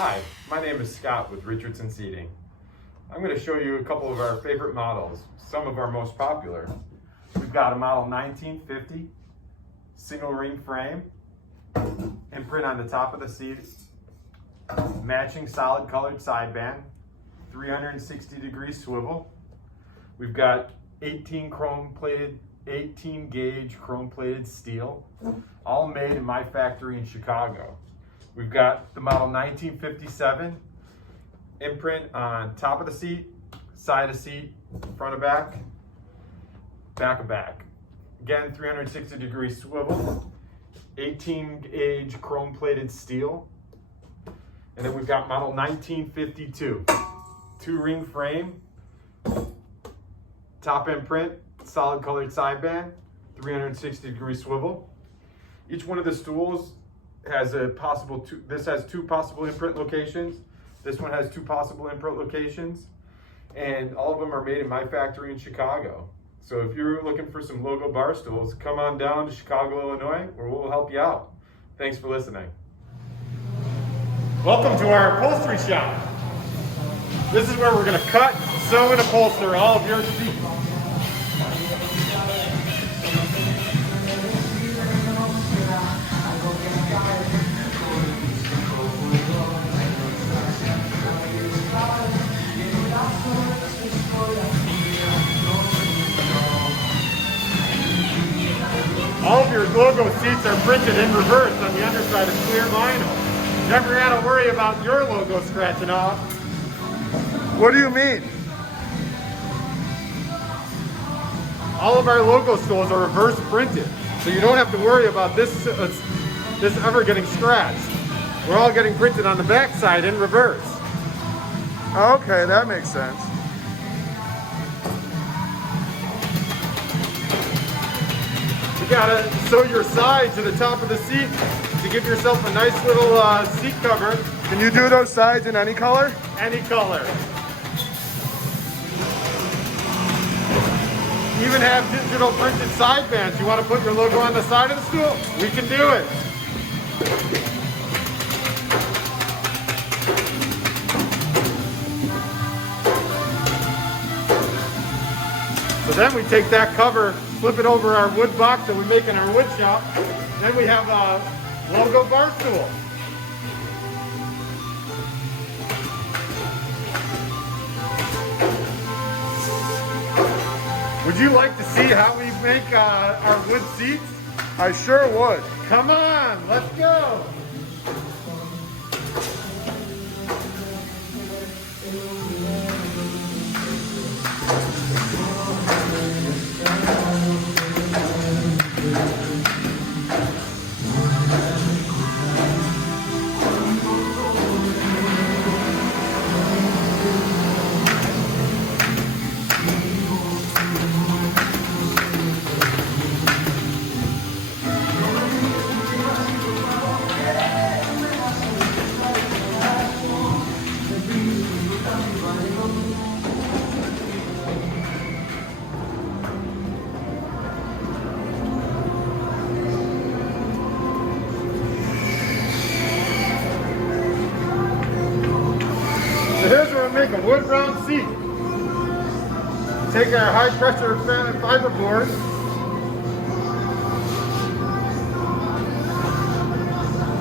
Hi, my name is Scott with Richardson Seating. I'm going to show you a couple of our favorite models, some of our most popular. We've got a model 1950, single ring frame, imprint on the top of the seat, matching solid colored sideband, 360-degree swivel. We've got 18 gauge chrome plated steel, all made in my factory in Chicago. We've got the model 1957, imprint on top of the seat, side of seat, front of back, back of back. Again, 360-degree swivel, 18 gauge chrome plated steel. And then we've got model 1952, two ring frame, top imprint, solid colored sideband, 360-degree swivel. Each one of the stools has this has two possible imprint locations. This one has two possible imprint locations. And all of them are made in my factory in Chicago. So if you're looking for some logo bar stools, come on down to Chicago, Illinois, where we'll help you out. Thanks for listening. Welcome to our upholstery shop. This is where we're going to cut, sew, and upholster all of your seats. All of your logo seats are printed in reverse on the underside of clear vinyl. Never had to worry about your logo scratching off. What do you mean? All of our logo stools are reverse printed, so you don't have to worry about this ever getting scratched. We're all getting printed on the back side in reverse. Okay, that makes sense. You gotta sew your side to the top of the seat to give yourself a nice little seat cover. Can you do those sides in any color? Any color. Even have digital printed side bands. You want to put your logo on the side of the stool? We can do it. So then we take that cover, flip it over our wood box that we make in our wood shop. Then we have a logo bar stool. Would you like to see how we make our wood seats? I sure would. Come on, let's go. Here's where we make a wood round seat. Take our high pressure fiber board,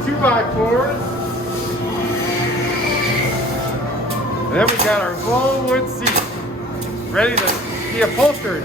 two by fours, and then we got our full wood seat ready to be upholstered.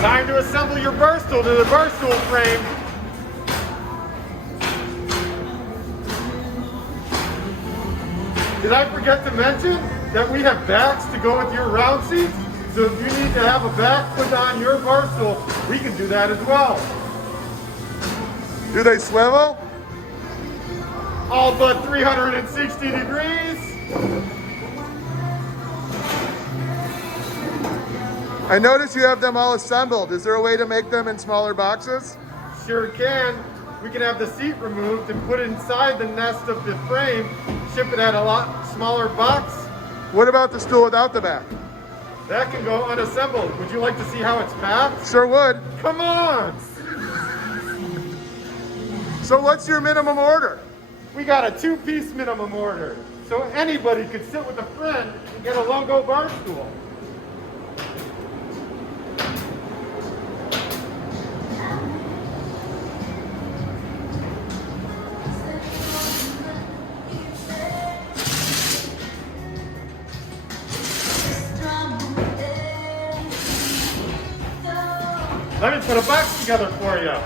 Time to assemble your bar stool to the bar stool frame. Did I forget to mention that we have backs to go with your round seats? So if you need to have a back put on your bar stool, we can do that as well. Do they swivel? All but 360 degrees. I notice you have them all assembled. Is there a way to make them in smaller boxes? Sure can. We can have the seat removed and put it inside the nest of the frame, ship it at a lot smaller box. What about the stool without the back? That can go unassembled. Would you like to see how it's packed? Sure would. Come on! So what's your minimum order? We got a 2-piece minimum order. So anybody could sit with a friend and get a logo bar stool. Let me put a box together for you.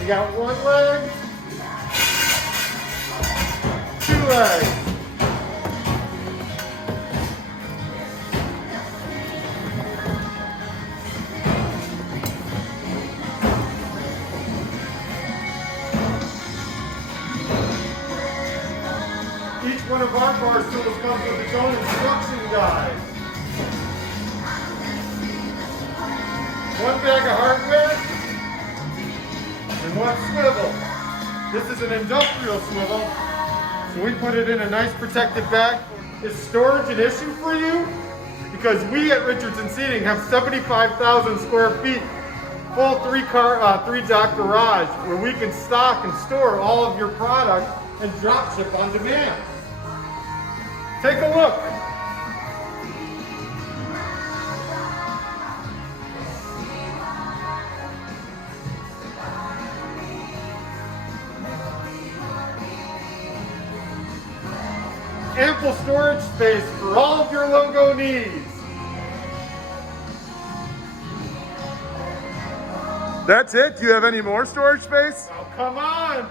We got 1 leg, 2 legs. Each one of our bar stools comes with its own instruction guide. 1 bag of hardware and 1 swivel. This is an industrial swivel, so we put it in a nice protected bag. Is storage an issue for you? Because we at Richardson Seating have 75,000 square feet, full 3-dock garage where we can stock and store all of your product and drop ship on demand. Take a look. Ample storage space for all of your logo needs. That's it? Do you have any more storage space? Oh, come on.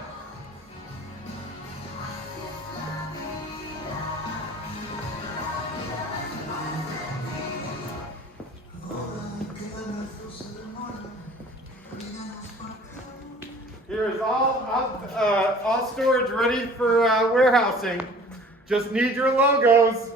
Here's all storage ready for warehousing. Just need your logos.